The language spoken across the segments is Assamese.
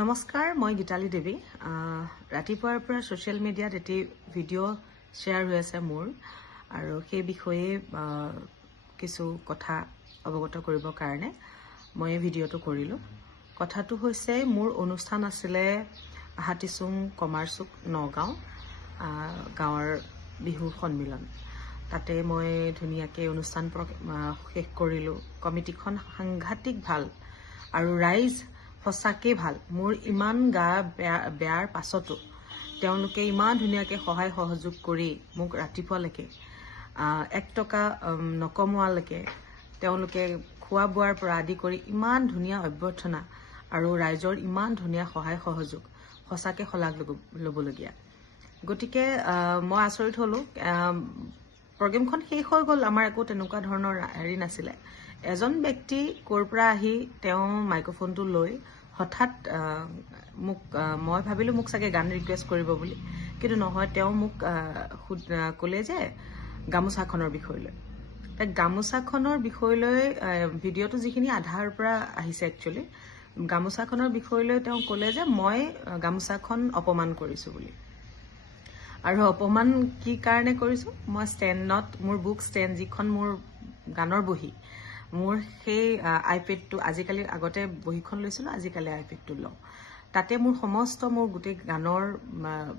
নমস্কাৰ, মই গীতালি দেৱী। ৰাতিপুৱাৰ পৰা ছ'চিয়েল মিডিয়াত এটি ভিডিঅ' শ্বেয়াৰ হৈ আছে মোৰ, আৰু সেই বিষয়ে কিছু কথা অৱগত কৰিবৰ কাৰণে মই এই ভিডিঅ'টো কৰিলোঁ। কথাটো হৈছে, মোৰ অনুষ্ঠান আছিলে হাতীচুং কমাৰচুক নগাঁও গাঁৱৰ বিহু সন্মিলন। তাতে মই ধুনীয়াকৈ অনুষ্ঠান শেষ কৰিলোঁ। কমিটিখন সাংঘাতিক ভাল আৰু ৰাইজ সঁচাকৈ ভাল। মোৰ ইমান গা বেয়াৰ পাছতো তেওঁলোকে ইমান ধুনীয়াকৈ সহায় সহযোগ কৰি মোক ৰাতিপুৱালৈকে 1 টকা নকমোৱালৈকে তেওঁলোকে খোৱা বোৱাৰ পৰা আদি কৰি ইমান ধুনীয়া অভ্যৰ্থনা আৰু ৰাইজৰ ইমান ধুনীয়া সহায় সহযোগ সঁচাকৈ শলাগ ল'বলগীয়া। গতিকে মই আচৰিত হ'লোঁ। প্ৰগ্ৰেমখন শেষ হৈ গ'ল, আমাৰ একো তেনেকুৱা ধৰণৰ হেৰি নাছিলে। এজন ব্যক্তি ক'ৰ পৰা আহি তেওঁ মাইক্ৰফোনটো লৈ হঠাৎ মোক, মই ভাবিলোঁ মোক চাগে গান ৰিকুৱেষ্ট কৰিব বুলি, কিন্তু নহয়, তেওঁ মোক ক'লে যে গামোচাখনৰ বিষয় লৈ। গামোচাখনৰ বিষয় লৈ ভিডিঅ'টো যিখিনি আধাৰ পৰা আহিছে, একচুৱেলি গামোচাখনৰ বিষয় লৈ তেওঁ ক'লে যে মই গামোচাখন অপমান কৰিছোঁ বুলি। আৰু অপমান কি কাৰণে কৰিছোঁ, মই ষ্টেণ্ডত, মোৰ বুক ষ্টেণ্ড যিখন মোৰ গানৰ বহী, মোৰ সেই আইপেডটো, আজিকালি আগতে বহীখন লৈছিলোঁ, আজিকালি আইপেডটো লওঁ। তাতে মোৰ মোৰ গোটেই গানৰ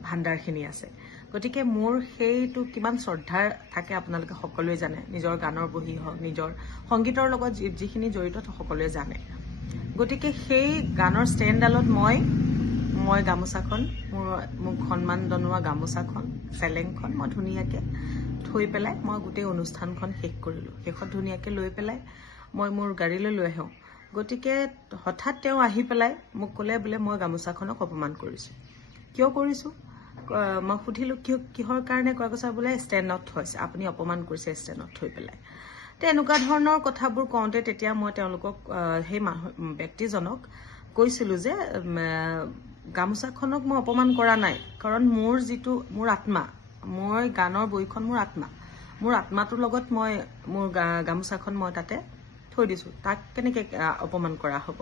ভাণ্ডাৰখিনি আছে। গতিকে মোৰ সেইটো কিমান শ্ৰদ্ধাৰ থাকে আপোনালোকে সকলোৱে জানে। নিজৰ গানৰ বহী হওক, নিজৰ সংগীতৰ লগত যিখিনি জড়িত সকলোৱে জানে। গতিকে সেই গানৰ ষ্টেণ্ডডালত মই গামোচাখন, মোক সন্মান জনোৱা গামোচাখন, চেলেংখন মই ধুনীয়াকৈ থৈ পেলাই মই গোটেই অনুষ্ঠানখন শেষ কৰিলোঁ। শেষত ধুনীয়াকৈ লৈ পেলাই মই মোৰ গাড়ীলৈ লৈ আহোঁ। গতিকে হঠাৎ তেওঁ আহি পেলাই মোক ক'লে বোলে মই গামোচাখনক অপমান কৰিছোঁ। কিয় কৰিছোঁ? মই সুধিলোঁ কিহৰ কাৰণে কৰা কৈছে, বোলে ষ্টেণ্ডত থৈছে, আপুনি অপমান কৰিছে ষ্টেণ্ডত থৈ পেলাই। তো এনেকুৱা ধৰণৰ কথাবোৰ কওঁতে তেতিয়া মই তেওঁলোকক, সেই ব্যক্তিজনক কৈছিলোঁ যে গামোচাখনক মই অপমান কৰা নাই, কাৰণ মোৰ আত্মা, মই গানৰ বহীখন মোৰ আত্মাটোৰ লগত মই মোৰ গামোচাখন মই তাতে থৈ দিছোঁ। তাক কেনেকৈ অপমান কৰা হ'ব?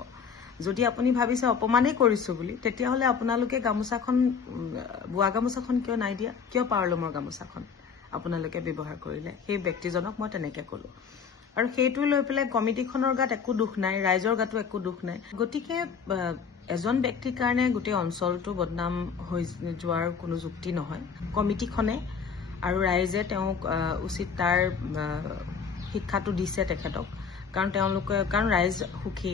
যদি আপুনি ভাবিছে অপমানেই কৰিছোঁ বুলি, তেতিয়াহ'লে আপোনালোকে গামোচাখন, বোৱা গামোচাখন কিয় নাই দিয়া? কিয় পাৱাৰলুমৰ গামোচাখন আপোনালোকে ব্যৱহাৰ কৰিলে? সেই ব্যক্তিজনক মই তেনেকৈ ক'লোঁ। আৰু সেইটো লৈ পেলাই কমিটিখনৰ গাত একো দুখ নাই, ৰাইজৰ গাতো একো দুখ নাই। গতিকে এজন ব্যক্তিৰ কাৰণে গোটেই অঞ্চলটো বদনাম হৈ যোৱাৰ কোনো যুক্তি নহয়। কমিটিখনে আৰু ৰাইজে তেওঁক উচিত তাৰ শিক্ষাটো দিছে তেখেতক, কাৰণ ৰাইজ সুখী,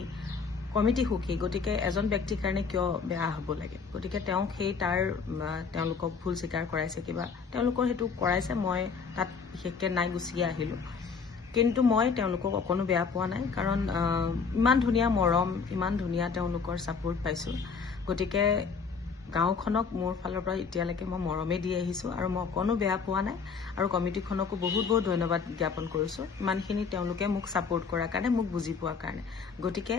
কমিটি সুখী। গতিকে এজন ব্যক্তিৰ কাৰণে কিয় বেয়া হ'ব লাগে? গতিকে তেওঁক তেওঁলোকক ভুল স্বীকাৰ কৰাইছে, কিবা তেওঁলোকৰ সেইটো কৰাইছে। মই তাত বিশেষকৈ নাই, গুচিয়ে আহিলোঁ। কিন্তু মই তেওঁলোকক অকণো বেয়া পোৱা নাই, কাৰণ ইমান ধুনীয়া মৰম, ইমান ধুনীয়া তেওঁলোকৰ ছাপোৰ্ট পাইছোঁ। গতিকে গাঁওখনক মোৰ ফালৰ পৰা এতিয়ালৈকে মই মৰমেই দি আহিছোঁ, আৰু মই অকণো বেয়া পোৱা নাই। আৰু কমিটিখনকো বহুত বহুত ধন্যবাদ জ্ঞাপন কৰিছোঁ, ইমানখিনি তেওঁলোকে মোক ছাপোৰ্ট কৰাৰ কাৰণে, মোক বুজি পোৱাৰ কাৰণে। গতিকে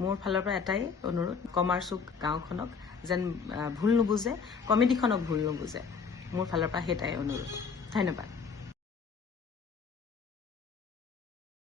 মোৰ ফালৰ পৰা এটাই অনুৰোধ, কমাৰচুক গাঁওখনক যেন ভুল নুবুজে, কমিটিখনক ভুল নুবুজে, মোৰ ফালৰ পৰা সেইটাই অনুৰোধ। ধন্যবাদ।